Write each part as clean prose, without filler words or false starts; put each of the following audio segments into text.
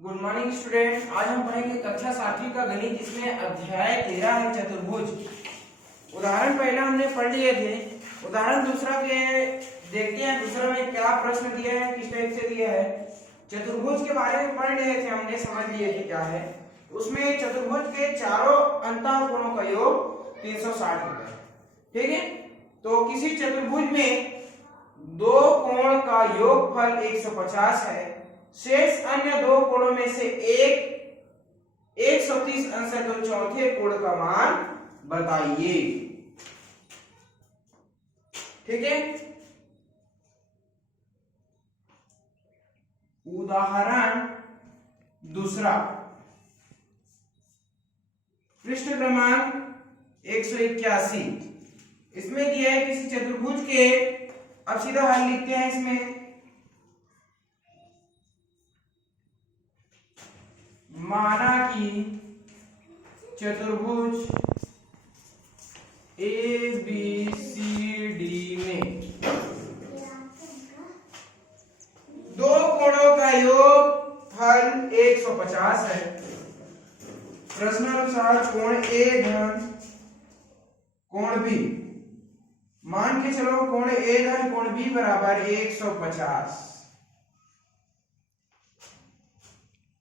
Good morning student. आज हम पढ़ेंगे कक्षा 7वीं का गणित, जिसमें अध्याय 13 है चतुर्भुज। उदाहरण पहला हमने पढ़ लिए थे। उदाहरण दूसरा के देखते हैं, दूसरा में क्या प्रश्न दिया है, किस टाइप से दिया है। चतुर्भुज के बारे में पढ़ लिए थे हमने, समझ लिए थे क्या है। उसमें चतुर्भुज के चारों अंतःकोणों का योग 360 होता है। ठीक है, तो किसी चतुर्भुज में दो कोण का योगफल 150 है। शेष अन्य दो कोणों में से एक 130 अंश है, तो चौथे कोण का मान बताइए। ठीक है, उदाहरण दूसरा, पृष्ठ क्रमांक 181। इसमें दिया है किसी चतुर्भुज के, अब सीधा हल लिखते हैं। इसमें माना कि चतुर्भुज ABCD में दो कोणों का योगफल 150 है। प्रश्नानुसार कोण A धन कोण B, मान के चलो कोण A धन कोण B बराबर 150।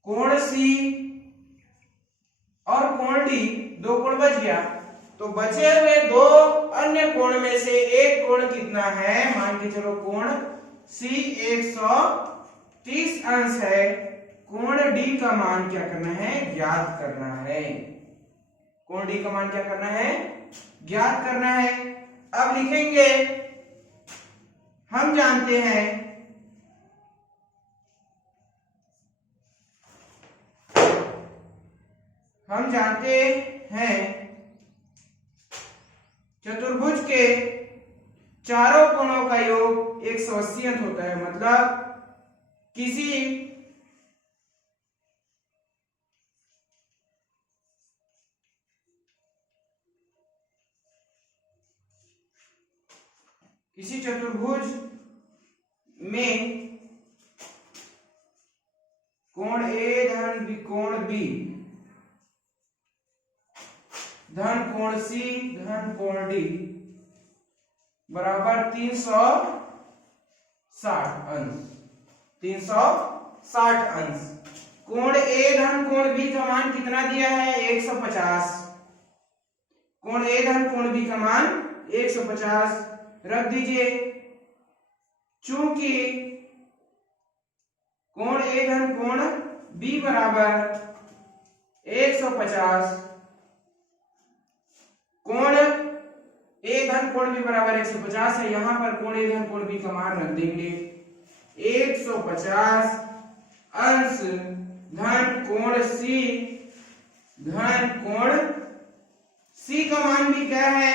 कोण C और कोण D, दो कोण बच गया, तो बचे हुए दो अन्य कोण में से एक कोण कितना है, मान के चलो कोण C 130 अंश है। कोण D का मान क्या करना है, ज्ञात करना है। कोण D का मान क्या करना है, ज्ञात करना है। अब लिखेंगे, हम जानते हैं चतुर्भुज के चारों कोणों का योग 180 अंश होता है। मतलब किसी चतुर्भुज में कोण A धन कोण B धन कोण C धन कोण D बराबर 360 अंश। 360 अंश। कोण A धन कोण B का मान कितना दिया है, 150। कोण A धन कोण B का मान 150 रख दीजिए। चूंकि कोण A धन कोण B बराबर 150, कोण A धन कोण B बराबर 150 है। यहां पर कोण A धन कोण B का मान रख देंगे 150 अंश धन कोण C धन कोण C का मान भी क्या है,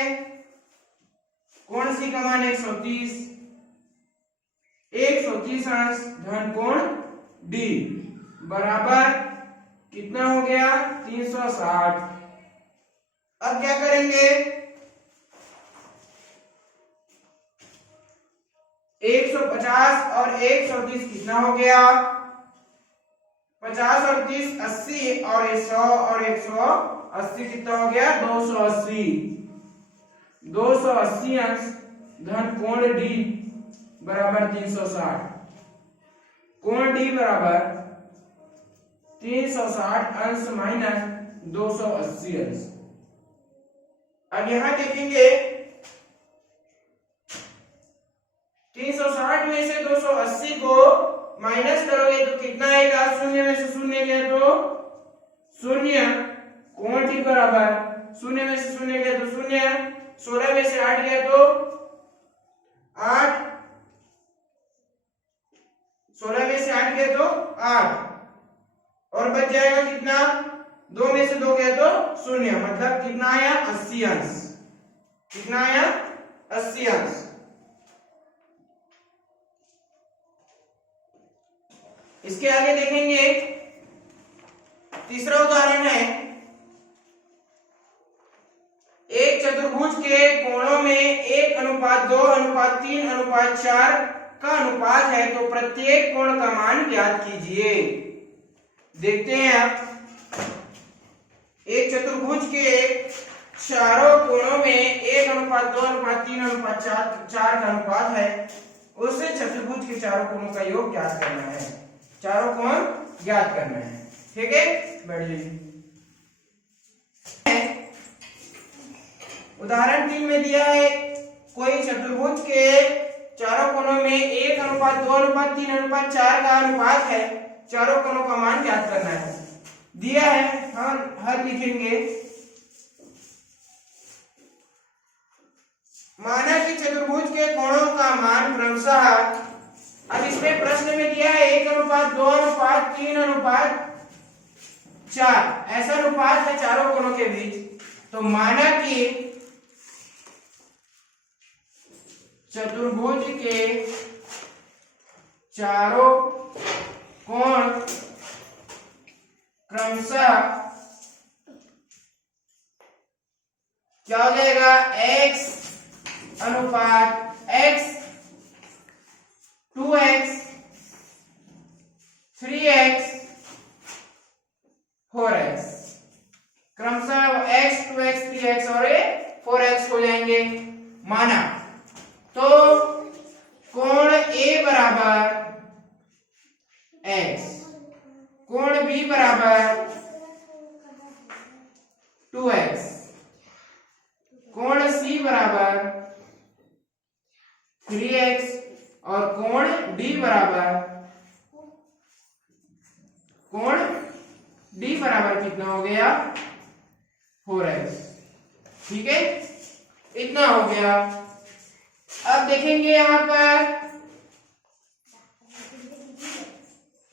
कोण C का मान 130 अंश धन कोण D बराबर कितना हो गया, 360। अब क्या करेंगे, 150 और 130 कितना हो गया, 50 और 30 80 और 100 और 180 कितना हो गया, 280। 280 अंश धन कोण D बराबर 360। कोण D बराबर 360 अंश माइनस 280 अंश। अब यहां देखेंगे 360 में से 280 को माइनस करोगे तो कितना आएगा, शून्य में से शून्य गया तो शून्य। कोण D बराबर शून्य में से शून्य गया तो शून्य। 16 में से 8 गया तो 8। 16 में से 8 गया तो 8 और बच जाएगा कितना, 2 में से 2 गया तो शून्य। मतलब कितना आया, 80 अंश। कितना आया, 80 अंश। इसके आगे देखेंगे, तीसरा उदाहरण है, एक चतुर्भुज के कोणों में 1:2:3:4 का अनुपात है, तो प्रत्येक कोण का मान ज्ञात कीजिए। देखते हैं आप, एक चतुर्भुज के चारों कोणों में 1:2:3:4 का अनुपात है, उससे चतुर्भुज के चारों कोणों का योग ज्ञात करना है, चारों कोण ज्ञात करना है। ठीक है, बढ़िए। उदाहरण 3 में दिया है, कोई चतुर्भुज के चारों कोणों में 1:2:3:4 का अनुपात है, चारों कोणों का मान ज्ञात करना है। दिया है, हम हर लिखेंगे। माना कि चतुर्भुज के कोणों का मान क्रमशः, अब इसमें प्रश्न में दिया है 1:2:3:4, ऐसा अनुपात है चारों कोणों के बीच। तो माना कि चतुर्भुज के चारों कोण क्रमशः क्या हो जाएगा, x अनुपात x, 2x, 3x, 4x, क्रमशः x, 2x, 3x और 4x हो जाएंगे। माना तो कोण A बराबर x, कोण B बराबर 2x, कोण C बराबर 3x और कोण D बराबर कितना हो गया, 4x। ठीक है, इतना हो गया। अब देखेंगे यहां पर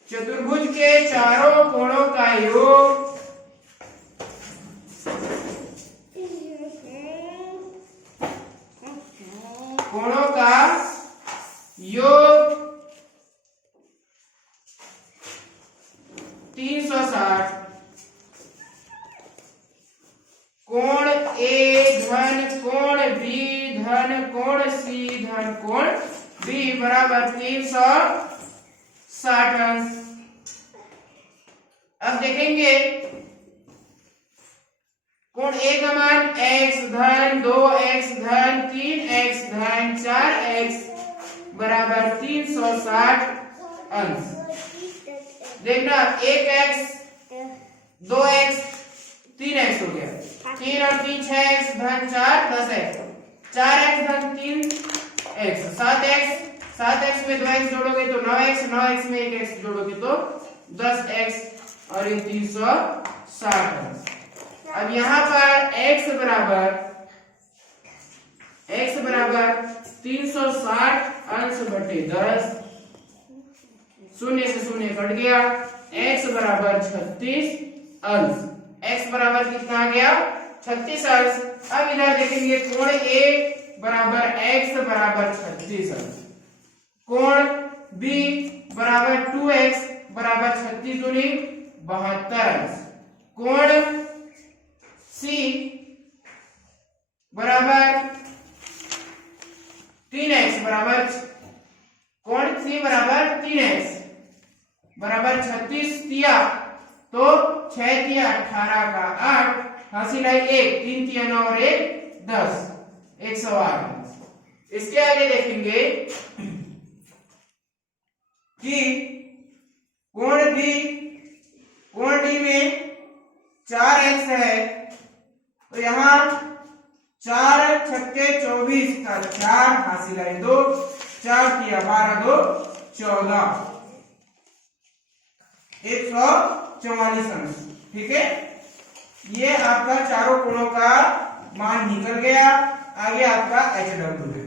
चतुर्भुज के चारों कोणों का योग, कोणों का योग 360, कोण A धन कोण B धन कोण C धन कोण B बराबर 360 अंश। अब देखेंगे कोण A का मान x धन 2x धन 3x धन 4x बराबर 360 अंश। देखना 1x 2x 3x हो गया, 3 और 3 6x धन 4 10x, 4x धन 3x 7x में 2x जोड़ोगे तो 9x, 9x में 1x जोड़ोगे तो 10x और ये 360। अब यहाँ पर x बराबर 360 अंश बटे 10, शून्य से शून्य कट गया, x बराबर 36 अंश। x बराबर कितना आ गया, 36 अंश। अब इधर देखेंगे कोण A बराबर x बराबर 36 अंश, कोण B बराबर 2x बराबर 36 दूनी 72 अंश, कोण C बराबर 3x बराबर, कोण C बराबर 3x बराबर 36 तिया तो 6 तिया 18 का 8, हासिल है 1, 3 तिया 9 और 1 10, 108। इसके आगे देखेंगे कि कोण D में 4x है, तो यहाँ 4 छक्के 24 का 4 हासिल है 2, 4 तिया 12 2 14, 144 अंश। ठीक है, ये आपका चारों कोणों का मान निकल गया। आगे आपका HW है।